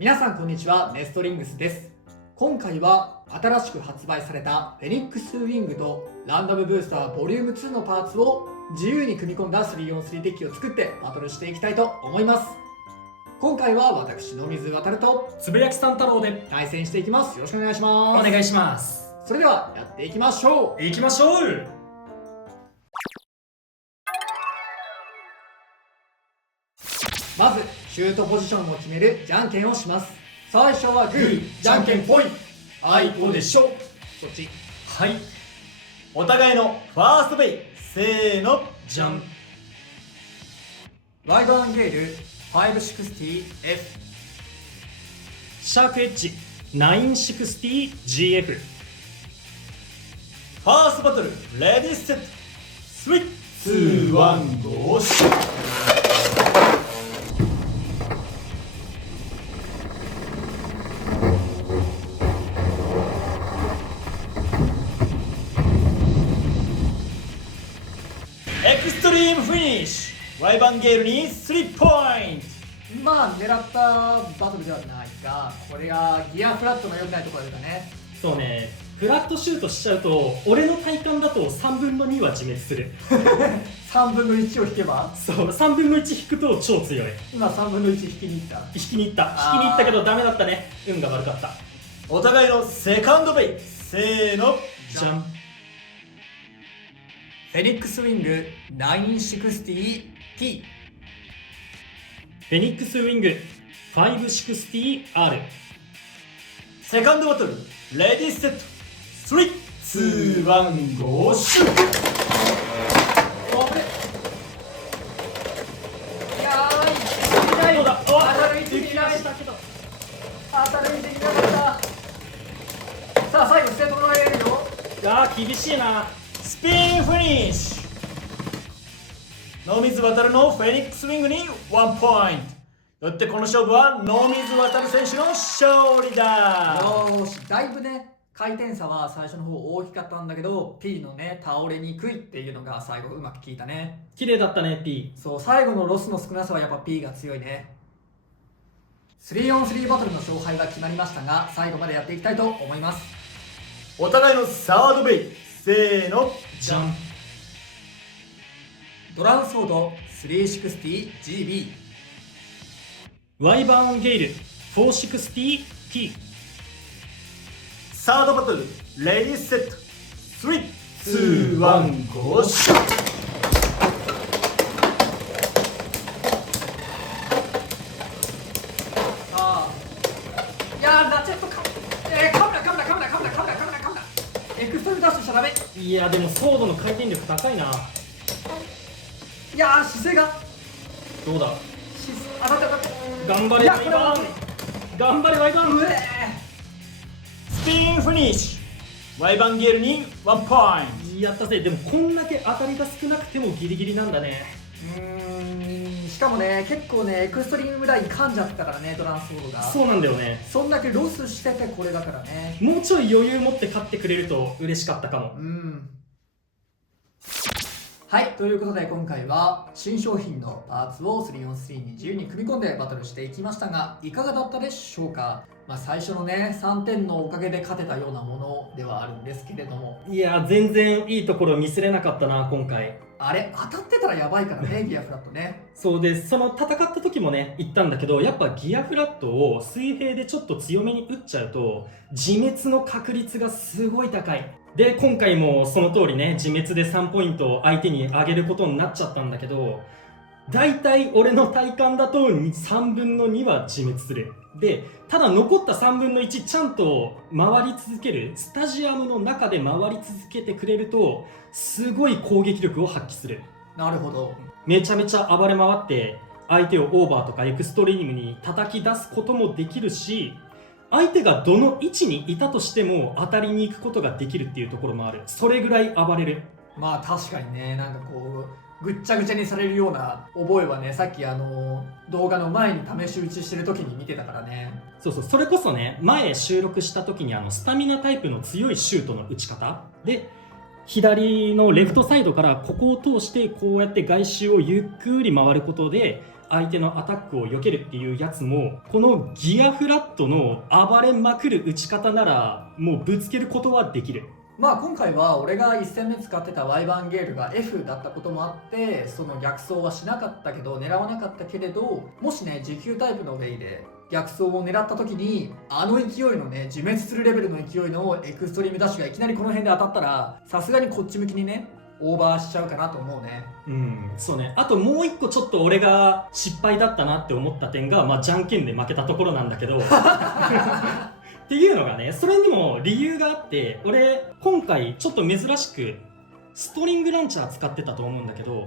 皆さんこんにちは、ネストリングスです。今回は新しく発売されたフェニックスウィングとランダムブースターボリューム2のパーツを自由に組み込んだ 3on3 デッキを作ってバトルしていきたいと思います。今回は私野水航とつぶやきさん太郎で対戦していきます。よろしくお願いします。お願いします。それではやっていきましょう。行きましょう。まずシュートポジションを決めるじゃんけんをします。最初はグー、じゃんけんぽい。あいこでしょ。こっち。はい。お互いのファーストベイ。せーの、じゃん。ワイドアンゲール 560F。 シャークエッジ 960GF。ファーストバトル、レディーセット。3、2、1、ゴーシュ。エクストリームフィニッシュ。ワイバンゲールに3ポイント。まあ狙ったバトルではないが、これがギアフラットの良くないところだね。そうね、フラットシュートしちゃうと俺の体感だと3分の2は自滅する3分の1を引けば、そう3分の1引くと超強い。今3分の1引きにいった。引きに行ったけどダメだったね。運が悪かった。お互いのセカンドベイ。せーの、じゃん。フェニックスウィング 960T。 フェニックスウィング 560R。 セカンドバトルレディーセット。3、2、1、ゴーシュ。いやー、どうだ。当たる位置にいなかったけど、当たる位置にいなかった。さあ最後ステートもらえるよ。厳しいな。スピンフィニッシュ。野水航のフェニックスウィングに1ポイント。よってこの勝負は野水航選手の勝利だ。よーし、だいぶね回転差は最初の方大きかったんだけど P のね倒れにくいっていうのが最後うまく効いたね。綺麗だったね P。 そう最後のロスの少なさはやっぱ P が強いね。 3on3 バトルの勝敗が決まりましたが、最後までやっていきたいと思います。お互いのサードベイ。せーの、じゃん。ドラウンソード 360GB。 ワイバーンゲイル 460T。 サードバトルレディーセット。3、2、1、ゴーシュ。いやーラチェットカメラエクストリームダッシュしちゃダメ。いやでもソードの回転力高いな。いやー姿勢がどうだ。当たった頑張れワイバーン。頑張れワイバーン。スピンフィニッシュ。ワイバンゲールに1ポイント。やったぜ。でもこんだけ当たりが少なくてもギリギリなんだね。しかもね結構ねエクストリームライン噛んじゃったからね、ドランソードが。そうなんだよね。そんだけロスしててこれだからね。もうちょい余裕持って勝ってくれると嬉しかったかも。はい、ということで今回は新商品のパーツを 3on3 に自由に組み込んでバトルしていきましたが、いかがだったでしょうか。最初のね3点のおかげで勝てたようなものではあるんですけれども、いや全然いいところ見せれなかったな今回。あれ当たってたらやばいからねギアフラットね。そうで、その戦った時もね言ったんだけど、やっぱギアフラットを水平でちょっと強めに打っちゃうと自滅の確率がすごい高い。で今回もその通りね自滅で3ポイントを相手に上げることになっちゃったんだけど、だいたい俺の体感だと3分の2は自滅する。でただ残った3分の1ちゃんと回り続ける、スタジアムの中で回り続けてくれるとすごい攻撃力を発揮する。なるほど。めちゃめちゃ暴れ回って相手をオーバーとかエクストリームに叩き出すこともできるし、相手がどの位置にいたとしても当たりに行くことができるっていうところもある。それぐらい暴れる。まあ確かにね、なんかこうぐっちゃぐちゃにされるような覚えはね、さっき動画の前に試し打ちしてる時に見てたからね。そうそう、それこそね、前収録した時にスタミナタイプの強いシュートの打ち方で、左のレフトサイドからここを通してこうやって外周をゆっくり回ることで相手のアタックを避けるっていうやつも、このギアフラットの暴れまくる打ち方ならもうぶつけることはできる。まあ今回は俺が1戦目使ってたワイバンゲールが F だったこともあって、その逆走はしなかったけど、狙わなかったけれど、もしね持久タイプのウェイで逆走を狙った時に、あの勢いのね自滅するレベルの勢いのエクストリームダッシュがいきなりこの辺で当たったら、さすがにこっち向きにねオーバーしちゃうかなと思うね。そうね。あともう一個ちょっと俺が失敗だったなって思った点が、まあじゃんけんで負けたところなんだけどっていうのがね、それにも理由があって、俺今回ちょっと珍しくストリングランチャー使ってたと思うんだけど、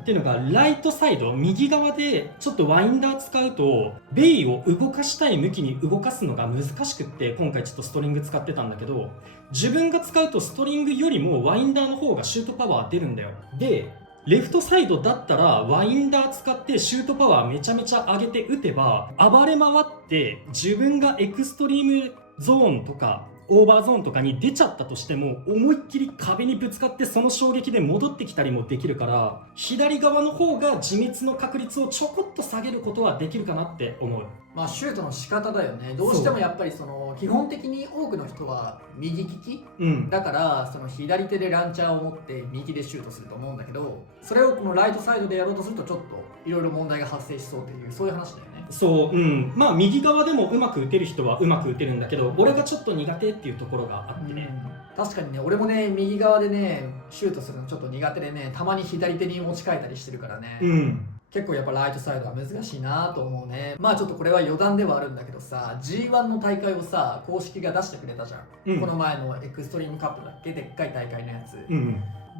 っていうのがライトサイド右側でちょっとワインダー使うとベイを動かしたい向きに動かすのが難しくって、今回ちょっとストリング使ってたんだけど、自分が使うとストリングよりもワインダーの方がシュートパワー出るんだよ。でレフトサイドだったらワインダー使ってシュートパワーめちゃめちゃ上げて打てば、暴れ回って自分がエクストリームゾーンとかオーバーゾーンとかに出ちゃったとしても、思いっきり壁にぶつかってその衝撃で戻ってきたりもできるから、左側の方が自滅の確率をちょこっと下げることはできるかなって思う。まあシュートの仕方だよね。どうしてもやっぱりその基本的に多くの人は右利き、だからその左手でランチャーを持って右でシュートすると思うんだけど、それをこのライトサイドでやろうとするとちょっといろいろ問題が発生しそうっていう、そういう話だよね。そう、まあ右側でもうまく打てる人はうまく打てるんだけど、俺がちょっと苦手っていうところがあってね。確かにね、俺もね右側でねシュートするのちょっと苦手でね、たまに左手に持ち替えたりしてるからね。結構やっぱライトサイドは難しいなと思うね。まあちょっとこれは余談ではあるんだけどさ、 G1 の大会をさ公式が出してくれたじゃん、この前のエクストリームカップだっけ、でっかい大会のやつ、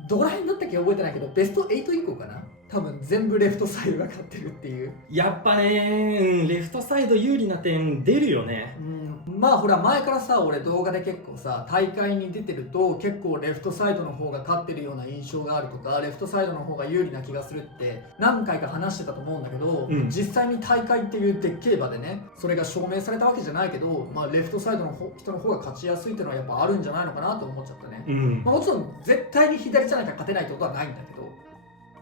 どこら辺だったっけ覚えてないけど、ベスト8以降かな、多分全部レフトサイドが勝ってるっていう。やっぱね、レフトサイド有利な点出るよね。まあほら前からさ、俺動画で結構さ大会に出てると結構レフトサイドの方が勝ってるような印象があるとか、レフトサイドの方が有利な気がするって何回か話してたと思うんだけど、実際に大会っていうでっけえ場でねそれが証明されたわけじゃないけど、まあレフトサイドの人の方が勝ちやすいっていうのはやっぱあるんじゃないのかなと思っちゃったね。まあ、もちろん絶対に左じゃないか勝てないってことはないんだけど。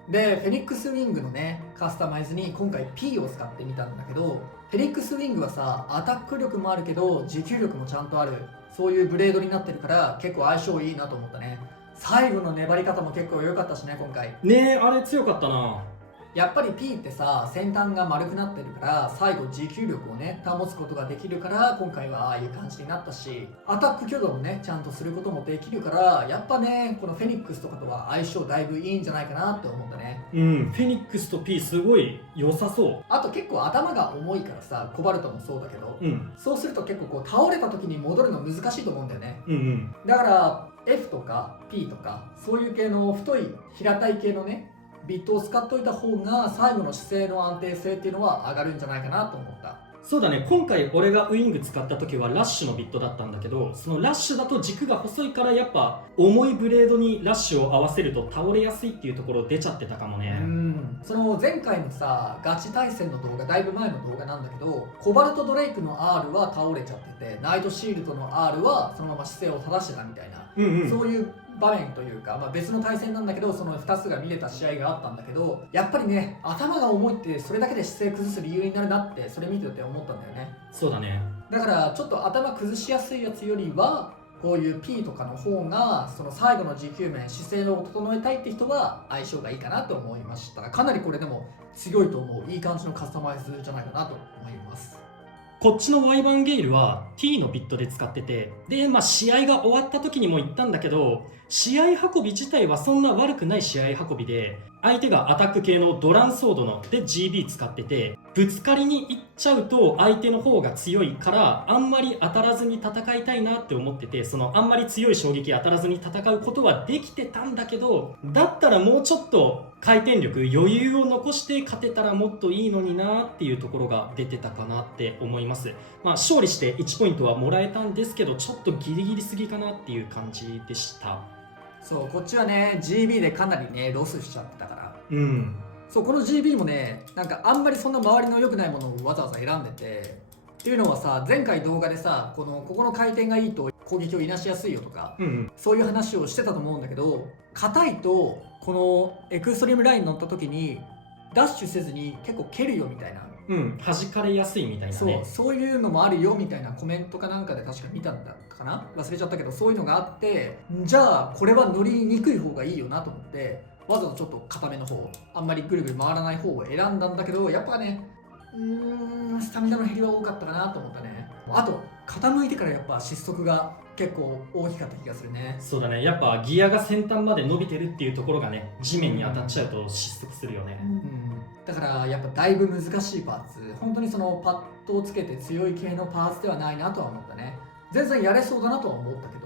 でフェニックスウィングのねカスタマイズに今回 P を使ってみたんだけど、フェニックスウィングはさアタック力もあるけど持久力もちゃんとある、そういうブレードになってるから結構相性いいなと思ったね。最後の粘り方も結構良かったしね今回ね。あれ強かったな。やっぱり P ってさ先端が丸くなってるから最後持久力をね保つことができるから、今回はああいう感じになったし、アタック挙動もねちゃんとすることもできるから、やっぱねこのフェニックスとかとは相性だいぶいいんじゃないかなって思ったね。フェニックスと P すごい良さそう。あと結構頭が重いからさ、コバルトもそうだけど、そうすると結構こう倒れた時に戻るの難しいと思うんだよね。だから F とか P とかそういう系の太い平たい系のねビットを使っといた方が最後の姿勢の安定性っていうのは上がるんじゃないかなと思った。そうだね。今回俺がウイング使った時はラッシュのビットだったんだけど、そのラッシュだと軸が細いからやっぱ重いブレードにラッシュを合わせると倒れやすいっていうところ出ちゃってたかもね。その前回のさガチ対戦の動画、だいぶ前の動画なんだけど、コバルトドレイクの R は倒れちゃってて、ナイトシールドの R はそのまま姿勢を正してたみたいな、そういう場面というか、まあ、別の対戦なんだけどその2つが見れた試合があったんだけど、やっぱりね頭が重いってそれだけで姿勢崩す理由になるなってそれ見てて思ったんだよね。そうだね。だからちょっと頭崩しやすいやつよりはこういう P とかの方がその最後の持久面姿勢を整えたいって人は相性がいいかなと思いました。かなりこれでも強いと思う、いい感じのカスタマイズじゃないかなと思います。こっちのワイバンゲイルは T のビットで使ってて、で、まあ試合が終わった時にも言ったんだけど、試合運び自体はそんな悪くない試合運びで、相手がアタック系のドランソードので GB 使ってて、ぶつかりに行っちゃうと相手の方が強いから、あんまり当たらずに戦いたいなって思ってて、そのあんまり強い衝撃当たらずに戦うことはできてたんだけど、だったらもうちょっと回転力余裕を残して勝てたらもっといいのになっていうところが出てたかなって思います。まあ勝利して1ポイントはもらえたんですけど、ちょっとギリギリすぎかなっていう感じでした。そうこっちはね GB でかなりねロスしちゃってたから、そうこの GB もねなんかあんまりそんな周りの良くないものをわざわざ選んでて、っていうのはさ前回動画でさここの回転がいいと攻撃をいなしやすいよとか、そういう話をしてたと思うんだけど、硬いとこのエクストリームラインに乗った時にダッシュせずに結構蹴るよみたいな、弾かれやすいみたいなね。そういうのもあるよみたいなコメントかなんかで確か見たんだかな、忘れちゃったけど、そういうのがあって、じゃあこれは乗りにくい方がいいよなと思って、わざとちょっと固めの方、あんまりぐるぐる回らない方を選んだんだけど、やっぱね、スタミナの減りは多かったかなと思ったね。あと傾いてからやっぱ失速が結構大きかった気がするね。そうだね、やっぱギアが先端まで伸びてるっていうところがね、地面に当たっちゃうと失速するよね。だからやっぱだいぶ難しいパーツ、本当にそのパッドをつけて強い系のパーツではないなとは思ったね。全然やれそうだなとは思ったけど、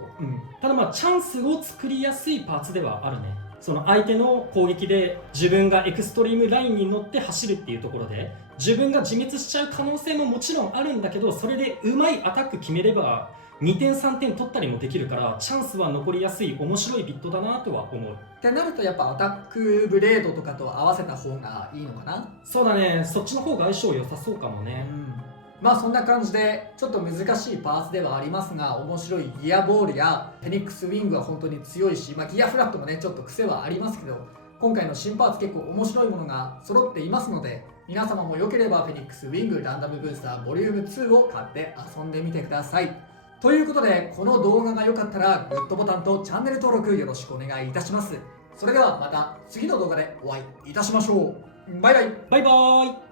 ただチャンスを作りやすいパーツではあるね。その相手の攻撃で自分がエクストリームラインに乗って走るっていうところで自分が自滅しちゃう可能性ももちろんあるんだけど、それでうまいアタック決めれば2点3点取ったりもできるから、チャンスは残りやすい面白いビットだなとは思う。ってなるとやっぱアタックブレードとかと合わせた方がいいのかな。そうだね、そっちの方が相性良さそうかもね。まあそんな感じでちょっと難しいパーツではありますが、面白いギアボールやフェニックスウィングは本当に強いし、ギアフラットもねちょっと癖はありますけど、今回の新パーツ結構面白いものが揃っていますので、皆様も良ければフェニックスウィングランダムブースターボリューム2を買って遊んでみてください。ということで、この動画が良かったらグッドボタンとチャンネル登録よろしくお願いいたします。それではまた次の動画でお会いいたしましょう。バイバイ。バイバーイ。